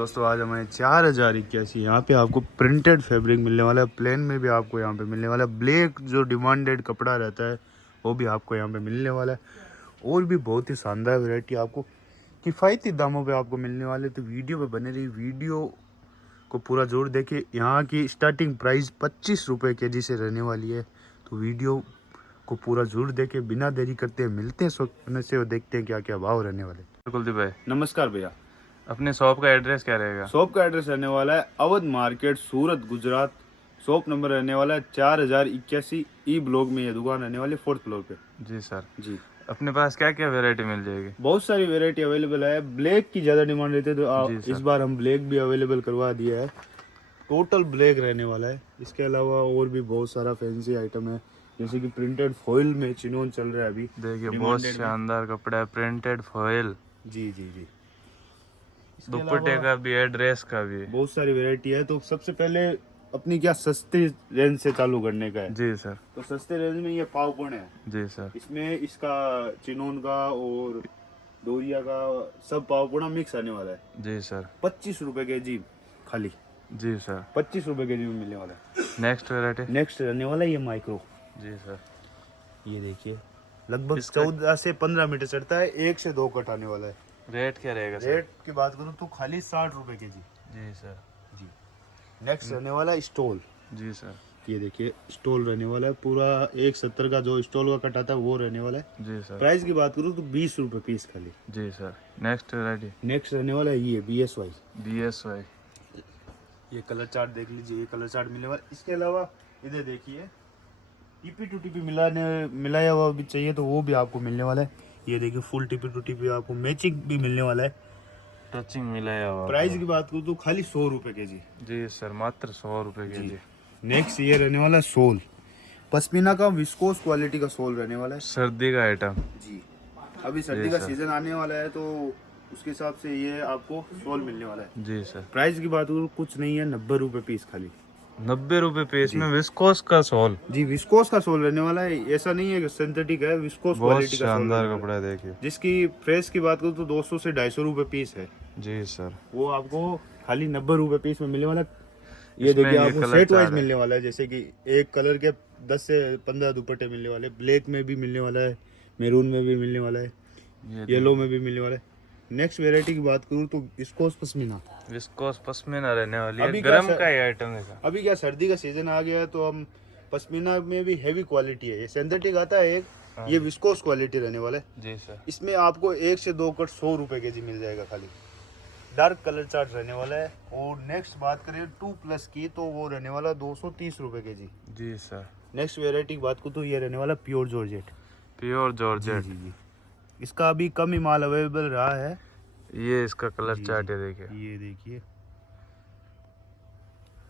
दोस्तों आज हमें 4081 यहाँ पे आपको प्रिंटेड फैब्रिक मिलने वाला है। प्लेन में भी आपको यहाँ पे मिलने वाला है। ब्लैक जो डिमांडेड कपड़ा रहता है वो भी आपको यहाँ पे मिलने वाला है। और भी बहुत ही शानदार वैरायटी आपको किफ़ायती दामों पे आपको मिलने वाले। तो वीडियो पे बने रही, वीडियो को पूरा जोर देखिए। यहाँ की स्टार्टिंग प्राइस 25 रुपये केजी से रहने वाली है। तो वीडियो को पूरा जोर देके बिना देरी करते हैं मिलते हैं शॉप से और देखते हैं क्या क्या भाव रहने वाले। कुलदीप भाई, नमस्कार भैया। अपने शॉप का एड्रेस क्या रहेगा? शॉप का एड्रेस रहने वाला है अवध मार्केट, सूरत, गुजरात। शॉप नंबर रहने वाला है 4081 ई ब्लॉक में ये दुकान रहने वाली है, 4th फ्लोर पे। जी सर। जी, अपने पास क्या क्या वैरायटी मिल जाएगी? बहुत सारी वैरायटी अवेलेबल है। ब्लैक की ज़्यादा डिमांड रहती है तो जी सर। इस बार हम ब्लैक भी अवेलेबल करवा दिया है। टोटल ब्लैक रहने वाला है। इसके अलावा और भी बहुत सारा फैंसी आइटम है, जैसे कि प्रिंटेड फॉइल में चिनोन चल रहा है अभी। देखिए बहुत शानदार कपड़ा है, प्रिंटेड फॉइल। जी जी जी। दुपट्टे का भी है, ड्रेस का भी है। बहुत सारी वैरायटी है। तो सबसे पहले अपनी क्या सस्ती रेंज से चालू करने का है। जी सर। तो सस्ते रेंज में ये पावपन है। जी सर। इसमें इसका चिनोन का और डोरिया का सब पावपुड़ा मिक्स आने वाला है। जी सर। 25 रुपए के जी खाली। जी सर। 25 रुपए के जी में मिलने वाला है। Next variety? नेक्स्ट रहने वाला है ये माइक्रो। जी सर। ये देखिए लगभग इसका 14 से 15 मीटर चढ़ता है। 1 से 2 कट आने वाला है। रेट क्या रहेगा सर? रेट की बात करूँ तो खाली 60 रुपए के जी। जी सर। जी। नेक्स्ट रहने वाला है स्टॉल। जी सर। ये देखिए स्टॉल रहने वाला है पूरा 170 का जो स्टॉल का कट आता है वो रहने वाला है। जी सर। प्राइस की बात करूँ तो 20 रुपए पीस खाली। जी सर। Next variety? नेक्स्ट रहने वाला है ये BSY। BSY। ये कलर चार्ट देख लीजिए, ये कलर चार्ट मिलने वाला। इसके अलावा इधर देखिए टीपी टू टीपी मिलाया हुआ भी चाहिए तो वो भी आपको मिलने वाला है। ये देखिए फुल टीपी टू टीपी आपको मैचिंग भी मिलने वाला है। टचिंग मिलाया हुआ। प्राइस की बात करूँ तो खाली 100 रुपए के जी। जी सर, मात्र 100 रुपए के जी। नेक्स्ट ये रहने वाला है सोल। पश्मीना का विस्कोस क्वालिटी का सोल रहने वाला है। सर्दी का आइटम। जी, अभी सर्दी का सीजन आने वाला है तो उसके हिसाब से ये आपको सोल मिलने वाला है। जी सर। प्राइस की बात करूँ कुछ नहीं है, 90 रुपए पीस खाली। 90 रुपए पीस में विस्कोस का सोल। जी, विस्कोस का सोल रहने वाला है। ऐसा नहीं है कि सिंथेटिक है, विस्कोस बहुत क्वालिटी का सोल शानदार रहने वाला कपड़ा है, देखिए। है। जिसकी प्रेस की बात करूँ तो 200 से 250 रुपए पीस है। जी सर। वो आपको खाली 90 रुपए पीस में मिलने वाला। ये इसमें देखिए ये आपको कलर सेट वाइज चार्ट है। मिलने वाला है, जैसे कि एक कलर के 10 से 15 दुपट्टे मिलने वाले। ब्लैक में भी मिलने वाला है, मैरून में भी मिलने वाला है, येलो में भी मिलने वाला है। नेक्स्ट वेराइटी की बात करूँ तो विस्कोस पश्मीना। विस्कोस पश्मीना रहने वाली है, अभी गरम क्या का ही आइटम है। अभी क्या सर्दी का सीजन आ गया है तो हम पश्मीना में भी हैवी क्वालिटी है। ये सिंथेटिक आता है एक, ये विस्कोस क्वालिटी रहने वाला है। जी सर। इसमें आपको 1 से 2 कट 100 रुपए के जी मिल जाएगा खाली। डार्क कलर चार्ट रहने वाला है। और नेक्स्ट बात करें 2+ की तो वो रहने वाला 230 रुपए के जी। जी सर। नेक्स्ट वेराइटी की बात करूँ तो ये रहने वाला प्योर जॉर्जेट। Pure georgette. जी जी। इसका अभी कम ही माल अवेलेबल रहा है। ये इसका कलर चार्ट है, देखिए। ये देखिए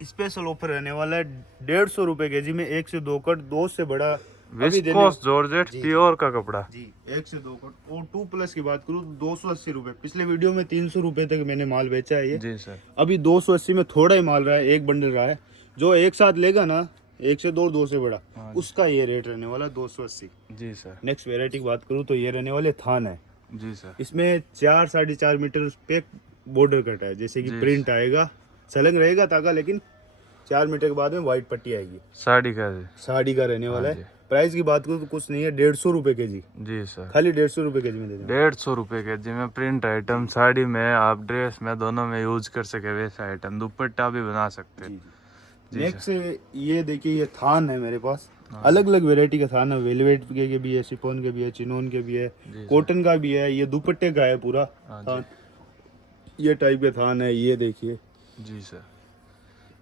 स्पेशल ऑफर रहने वाला है 150 रुपए के जी में 1 से 2 कट, 2 से बड़ा विस्कोस जॉर्जेट प्योर का कपड़ा। जी 1 से 2 कट। और 2+ की बात करूँ तो 280 रुपए। पिछले वीडियो में 300 रुपए तक मैंने माल बेचा है ये। जी सर। अभी 280 में थोड़ा ही माल रहा है, एक बंडल रहा है। जो एक साथ लेगा ना 1 से 2, 2 से बड़ा, उसका ये रेट रहने वाला 280। जी सर। नेक्स्ट वेराइटी की बात करूँ तो ये रहने वाले थान है। जी सर। इसमें 4 साढ़े 4 मीटर पे बॉर्डर कट है, जैसे कि प्रिंट आएगा, सलंग रहेगा ताका, लेकिन 4 मीटर के बाद में व्हाइट पट्टी आएगी। साड़ी का। साड़ी का रहने वाला है। प्राइस की बात करूँ तो कुछ नहीं है, 150 रुपए के जी। जी सर। खाली 150 रुपए के जी में दे देंगे। 150 रुपए के जी में प्रिंट आइटम, साड़ी में, आप ड्रेस में, दोनों में यूज कर सके वैसा आइटम। दुपट्टा भी बना सकते हैं। नेक्स्ट ये देखिए ये थान है मेरे पास। अलग अलग वेराइटी का थान है। वेलवेट के भी है, शिफॉन के भी है, चिनोन के भी है, कॉटन का भी है। ये दुपट्टे का है पूरा थान। ये टाइप के थान है, ये देखिए। जी सर।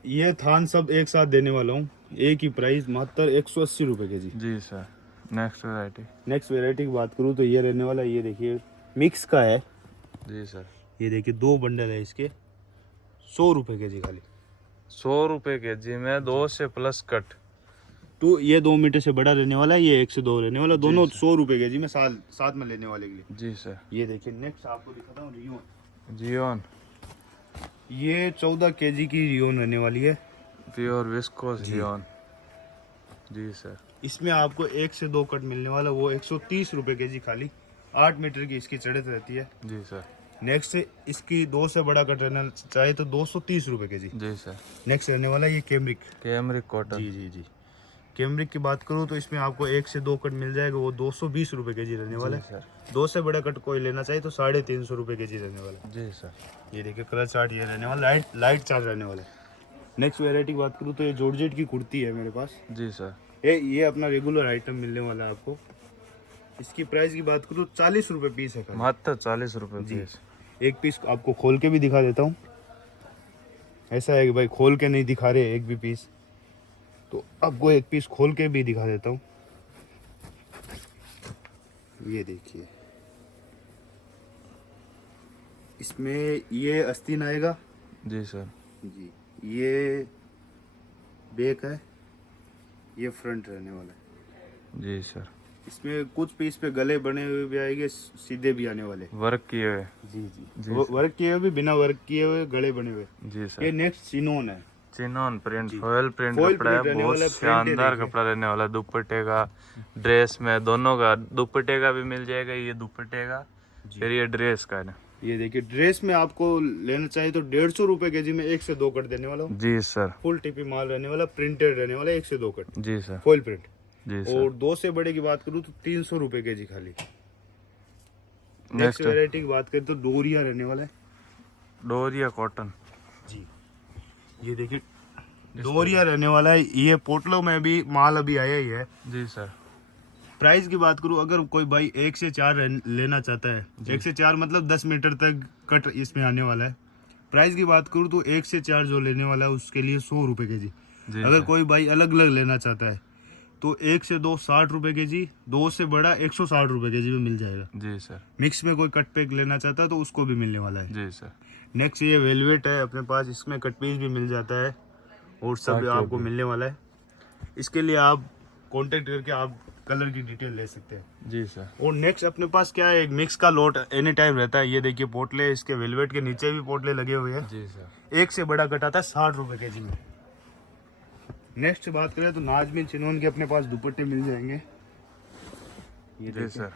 ये थान सब एक साथ देने वाला हूँ, एक ही प्राइस, मात्र 180 रुपए के जी। जी sir. Next variety? Next variety की बात करूँ तो ये रहने वाला, ये देखिए मिक्स का है। जी सर। ये देखिए 2 बंडल है इसके, 100 रुपए के जी खाली। 100 रुपए के जी में 2 से प्लस कट। तो ये 2 मीटर से बड़ा रहने वाला है, ये 1 से 2 रहने वाला, दोनों 100 रुपए के जी में साथ में लेने वाले के लिए। जी सर। ये देखिए नेक्स्ट आपको दिखाता हूँ रियोन। जियोन। ये 14 केजी की रियोन रहने वाली है। प्योर विस्कोस जियोन। जी सर। इसमें आपको 1 से 2 कट मिलने वाला, वो 130 रुपए के जी खाली। 8 मीटर की इसकी चढ़त रहती है। जी सर। नेक्स्ट इसकी 2 से बड़ा कट रहना चाहे तो 230 रुपये के जी। जी सर। नेक्स्ट रहने वाला ये कैमरिक। Cambric cotton. जी जी जी। कैमरिक की बात करूँ तो इसमें आपको 1 से 2 कट मिल जाएगा, वो 220 रुपये के जी रहने वाला है। सर। 2 से बड़ा कट कोई लेना चाहिए तो 350 रुपये के जी रहने वाला है। जी सर। ये देखिए कलर चार्ट ये रहने वाला, लाइट चार्ट रहने वाला है। नेक्स्ट वेराइटी की बात करूँ तो ये जॉर्जेट की कुर्ती है मेरे पास। जी सर। ये अपना रेगुलर आइटम मिलने वाला है आपको। इसकी प्राइस की बात करूँ तो 40 रुपये पीस है खाली। मात्र 40 रुपये जी। पीस। एक पीस आपको खोल के भी दिखा देता हूँ। ऐसा है कि भाई खोल के नहीं दिखा रहे एक भी पीस, तो आपको एक पीस खोल के भी दिखा देता हूँ। ये देखिए, इसमें ये आस्तीन आएगा। जी सर। जी। ये बैक है, ये फ्रंट रहने वाला है। जी सर। इसमें कुछ पीस पे गले बने हुए भी आएंगे, सीधे भी आने वाले। वर्क किए हुए। जी जी, जी वर्क किए हुए भी, बिना वर्क किए हुए गले बने हुए। जी सर। ये नेक्स्ट चिनोन है। चिनॉन प्रिंट, जी। फॉयल प्रिंट फॉयल कपड़ा है, प्रिंट रहने बहुत वाला, प्रिंट शानदार देखिए। कपड़ा रहने वाला है। दुपट्टे का, ड्रेस में, दोनों का। दुपट्टे का भी मिल जाएगा, ये दुपट्टे का, जी। फिर ये ड्रेस का है ना। ये देखिए, ड्रेस में आपको लेना चाहिए तो 150 रुपये के जी में 1 से 2 कट देने वाला हूँ। जी सर। फुल टिपी माल रहने वाला, प्रिंटेड रहने वाला, 1 से 2 कट जी सर। Foil print. जी और सर। 2 से बड़े की बात करूँ तो 300 रुपये के जी खाली। नेक्स्ट नेक्स्ट वेराइटी की बात करें तो डोरिया रहने वाला है। डोरिया कॉटन। जी। ये देखिए डोरिया रहने वाला है। ये पोटलो में भी माल अभी आया ही है। जी सर। प्राइस की बात करूँ, अगर कोई भाई 1 से 4 लेना चाहता है, 1 से 4 मतलब 10 मीटर तक कट इसमें आने वाला है। प्राइस की बात करूँ तो 1 से 4 जो लेने वाला है उसके लिए 100 रुपये के जी। जी अगर सर। कोई भाई अलग अलग लेना चाहता है तो 1 से 2 60 रुपये के जी, 2 से बड़ा 160 रुपये के जी में मिल जाएगा। जी सर। मिक्स में कोई कट पैक लेना चाहता है तो उसको भी मिलने वाला है। जी सर। नेक्स्ट ये वेलवेट है अपने पास, इसमें कट पीस भी मिल जाता है और सब ताकि आपको भी। मिलने वाला है। इसके लिए आप कांटेक्ट करके आप कलर की डिटेल ले सकते हैं। जी सर। और नेक्स्ट अपने पास क्या है, एक मिक्स का लोट एनी टाइम रहता है। ये देखिए पोटले, इसके वेलवेट के नीचे भी पोटले लगे हुए हैं। जी सर। 1 से बड़ा कट आता है 60 रुपये के जी में। नेक्स्ट बात करें तो नाजमीन चिनोन के अपने पास दुपट्टे मिल जाएंगे। ये जी देखिए, सर।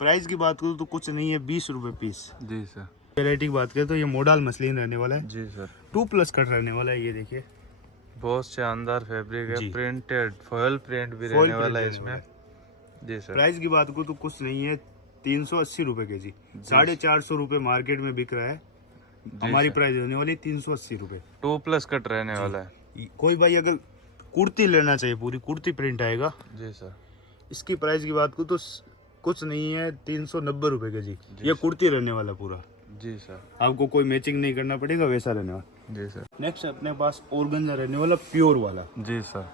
प्राइस की बात करूँ तो कुछ नहीं है, 20 रुपये पीस। जी सर। वेराइटी की बात करें तो ये मोडाल मसलिन रहने वाला है, जी सर। 2+ कट रहने वाला है। ये देखिए बहुत शानदार फैब्रिक जी। है, प्रिंटेड, फॉयल प्रिंट भी फॉयल रहने वाला है प्रिंट इसमें। रहने जी सर। प्राइस की बात करूँ तो कुछ नहीं है, 380 रुपये के जी। 450 रुपये मार्केट में बिक रहा है, हमारी सर। प्राइस होने वाली 380 रुपये। 2+ कट रहने वाला है। कोई भाई अगर कुर्ती लेना चाहिए, पूरी कुर्ती प्रिंट आएगा, जी सर। इसकी प्राइस की बात करूँ तो कुछ नहीं है, 390 रुपये के जी। ये कुर्ती रहने वाला पूरा, जी सर। आपको कोई मैचिंग नहीं करना पड़ेगा, वैसा रहने वाला। जी सर। नेक्स्ट अपने पास ऑर्गेन्जा रहने वाला, प्योर वाला। जी सर।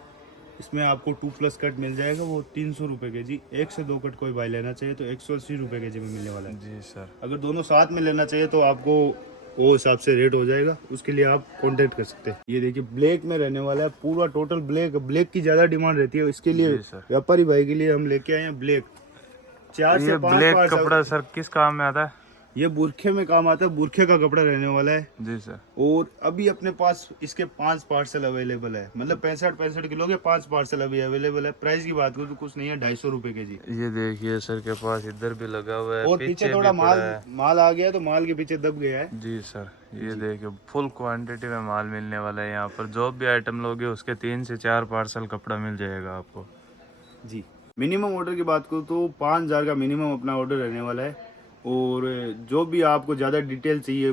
इसमें आपको 2+ कट मिल जाएगा, वो 300 रुपये के जी। 1 से 2 कट कोई भाई लेना चाहिए तो 180 रुपये के जी में मिलने वाला है। जी सर। अगर दोनों साथ में लेना चाहिए तो आपको वो हिसाब से रेट हो जाएगा, उसके लिए आप कांटेक्ट कर सकते हैं। ये देखिए ब्लैक में रहने वाला है, पूरा टोटल ब्लैक। ब्लैक की ज़्यादा डिमांड रहती है, इसके लिए जी सर। व्यापारी भाई के लिए हम लेके आए हैं ब्लैक। 4 ये से 5 ब्लैक पार्ट्स। कपड़ा सर किस काम में आता है? ये बुरखे में काम आता है, बुरखे का कपड़ा रहने वाला है। जी सर। और अभी अपने पास इसके 5 पार्सल अवेलेबल है, मतलब 65 किलो के 5 पार्सल अभी अवेलेबल है। प्राइस की बात करूँ तो कुछ नहीं है, 250 रुपये के जी। ये देखिए सर के पास इधर भी लगा हुआ है, और पीछे पीछे भी थोड़ा पड़ा है। माल आ गया तो माल के पीछे दब गया है। जी सर। ये देखिए फुल क्वांटिटी में माल मिलने वाला है यहाँ पर। जो भी आइटम लोगे उसके 3 से 4 पार्सल कपड़ा मिल जाएगा आपको। जी। मिनिमम ऑर्डर की बात करूँ तो 5000 का मिनिमम अपना ऑर्डर रहने वाला है। और जो भी आपको ज़्यादा डिटेल चाहिए,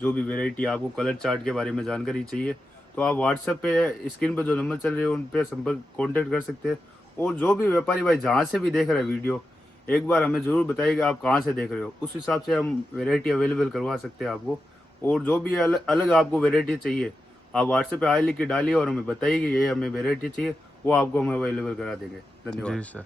जो भी वैरायटी आपको कलर चार्ट के बारे में जानकारी चाहिए, तो आप व्हाट्सएप पे स्क्रीन पर जो नंबर चल रहे हैं उन पर संपर्क कांटेक्ट कर सकते हैं। और जो भी व्यापारी भाई जहाँ से भी देख रहे हैं वीडियो, एक बार हमें ज़रूर बताइए कि आप कहाँ से देख रहे हो, उस हिसाब से हम वैरायटी अवेलेबल करवा सकते हैं आपको। और जो भी अलग आपको वैरायटी चाहिए, आप व्हाट्सएप पे हाई लिख के डालिए और हमें बताइए कि ये हमें वैरायटी चाहिए, वो आपको हम अवेलेबल करा देंगे। धन्यवाद। जी सर।